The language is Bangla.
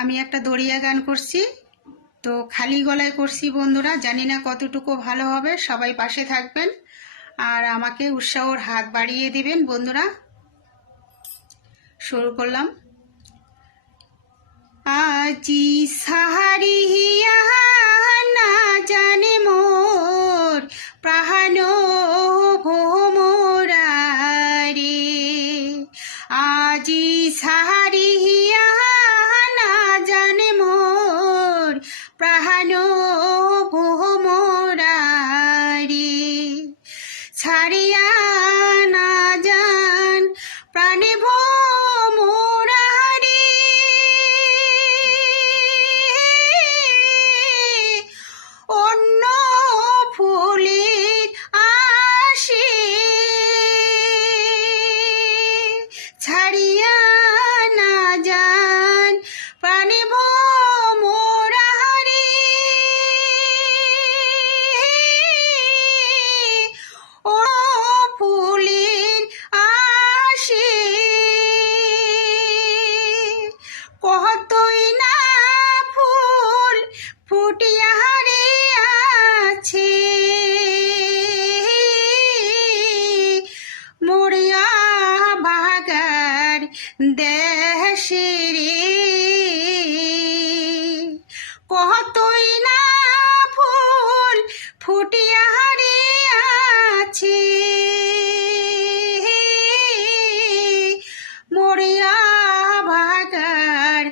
আমি একটা দড়িয়া গান করছি, তো খালি গলায় করছি বন্ধুরা, জানি না কতটুকু ভালো হবে। সবাই পাশে থাকবেন আর আমাকে উৎসাহর হাত বাড়িয়ে দিবেন বন্ধুরা। শুরু করলাম। আজি সাহারিয়া না জানে মোর প্রাণ ভোমরা রে, আজি সাহারিয়া না জানে মোর প্রাণ ভোমরা রে, ছাড়িয়া না যান প্রাণে ভোমরা রে, অন্য ফুলের আসে ছাড়িয়া না যান প্রাণে ভোমরা রে, ও ফুলের আসে কতই না ফুল ফুটিয়া রে আছে, মরিয়া বাগার দেশে রে, কতই না ফুল ফুটিয়া রে আছে, মরিয়া বাগার